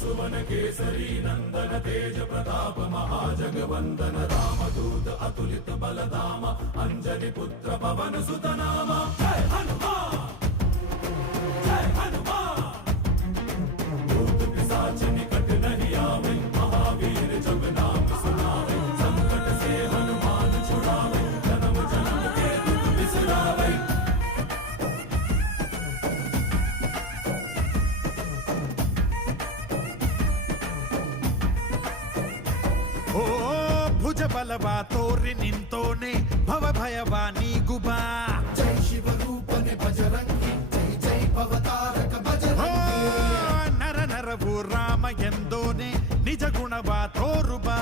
सुवन केसरी नंदन तेज प्रताप महाजगवंदन रामदूत अतुलित बलधाम अंजनी पुत्र पवन सुत नाम जय हनुमान जय हनुमान। भूत पिशाच निकट नहीं आवे महावीर जब नाम सुनावे संकट से हनुमान छुड़ावे जन्म जन्म के दुख बिसरावे। ಓ ಭುಜ ಬಲವಾ ತೋರಿ ನಿಂತೋನೆ ಭವ ಭಯವಾ ನೀಗುಬಾ जय शिव रूपने बजरंगी जय जय भवतारक ಓ बजरंगी। ನರ ನರವು ರಾಮ ಎಂದೋನೆ ನಿಜ ಗುಣವಾ ತೋರುಬಾ